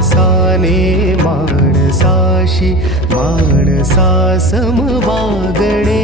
माणसाने माणसाशी माणसा सम वागणे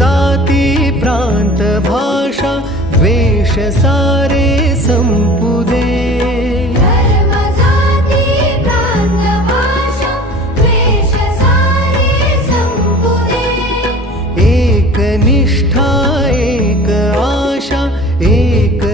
जाती प्रांत भाषा द्वेष सारे संपू दे धर्म जाती प्रांत भाषा द्वेष सारे संपू दे एक निष्ठा एक आशा एक